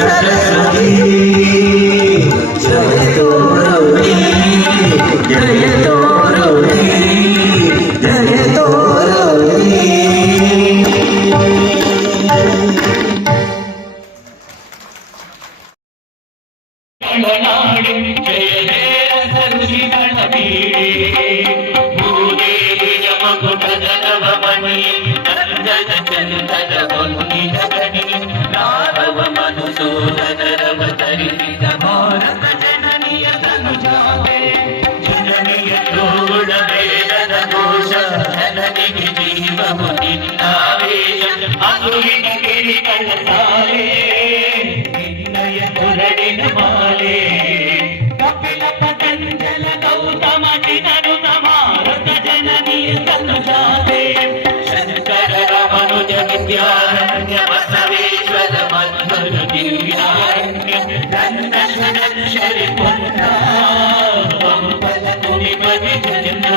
सरस्वती जय तोरवती जय तोरवती जय तोरवती ಗಣನಾಡಿ ಜಯ ಜಯ ಸರುಷಿ ಗಣಪೀಡೆ ಭೂದೇವಿಯ ಮಗುಟದ ನವಮಣಿ ಚಂದದ ಚಂದದ ಹೊನ್ನಿನ ಗಣಿ ನಾರವ ಮಧುಸೂದನರವತರಿಸಿದ ಭಾರತ ಜನನಿಯ ತನುಜಾತೆ ಜನನಿಯ ಜೋಡ ವೇದದ ಘೋಷ ಜನನಿಗೆ ಜೀವವು ನಿನ್ನಾವೇಶ ಅಸುವಿನ ಗಿರಿಗಳ ಸಾಲೆ ನಿನ್ನಯ ಕೊರಡಿನ ಮಾಲೆ ಕಪಿಲ ಪತಂಜಲ ಗೌತಮ ಚಿನರು ಭಾರತ ಜನನಿಯ ತನುಜಾತೆ ಶಂಕರ ರಮನುಜ ವಿದ್ಯಾರಣ್ಯ ಬಸವೇಶ್ವರ ಮಧ್ವರ ದಿವ್ಯಾರಣ್ಯ ರಂಗಶರಿ ಪುತ್ರ ಪಂಪಲ ತುನಿಪದಿ ಚಂದ್ರ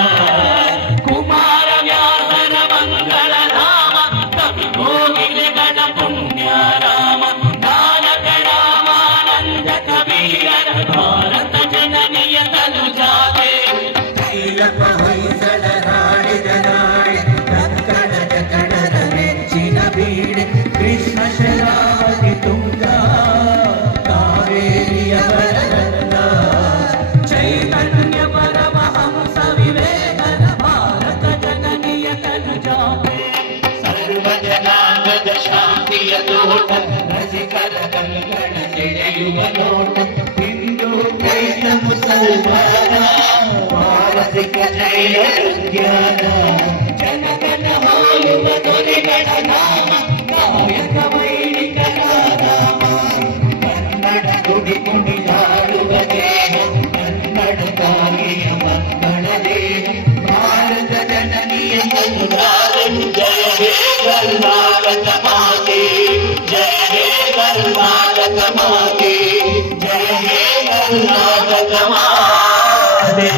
ಕುಮಾರ ವ್ಯಾಸರ ಮಂಗಳ ನಾಮ ಕವಿ ಕೋಗಿಲೆಗಳ ಪುಣ್ಯ ರಾಮ ನಾನಕ ರಾಮಾನಂದ ಕಬೀರರ ಭಾರತ ಜನನಿಯ ತನುಜಾತೆ ಕೈಲಪ ಹೊಯ್ಸಳ ಹಾಡಿದ ನಾಡೆ ಕಂಕಣ ಜಕಣರ ನೆಚ್ಚಿನ ಬೀಡೆ ಕೃಷ್ಣ ಶರಾವತಿ ತುಂಗ ಕಾವೇರಿಯ ವರರತ್ನ ಚೈತನ್ಯ ಪರಮಹಂಸ ವಿವೇಕದ ಭಾರತ ಜನನಿಯ ತನುಜಾತೆ ಸರ್ವ ಜನಾಂಗದ ಶಾಂತಿಯ ತೋಟ ರಸಿಕರ ಕಂಕಣ ಸೆಳೆಯುವ ನೋಟ ಹಿಂದೂ ಕ್ರೈಸ್ತ ಮುಸಲ್ಮಾನ ಮಾನಸಿಕ ಜಯ ಜ್ಞಾನ ಜನಗಣ ಹಾಯುವ ದೊರೆಗಳ ನಾಮ ನಾಯಕ ವೈಣಿಕರ ನಾಮ ಕನ್ನಡ ಗುಡಿ ಕುಣಿದಾಡುವ ದೇಹ ಕನ್ನಡ ತಾಯಿಯ ಮಕ್ಕಳ ದೇಹ ಭಾರತ ಜನನಿಯ ತನುಜಾತೆ ಜಯ ಹೇ ಕರ್ನಾಟಕ ಮಾತೆ ಜಯ ಹೇ ಕರ್ನಾಟಕ ಮಾತೆ ಜಯ ಹೇ ಕರ್ನಾಟಕ ಮಾತೆ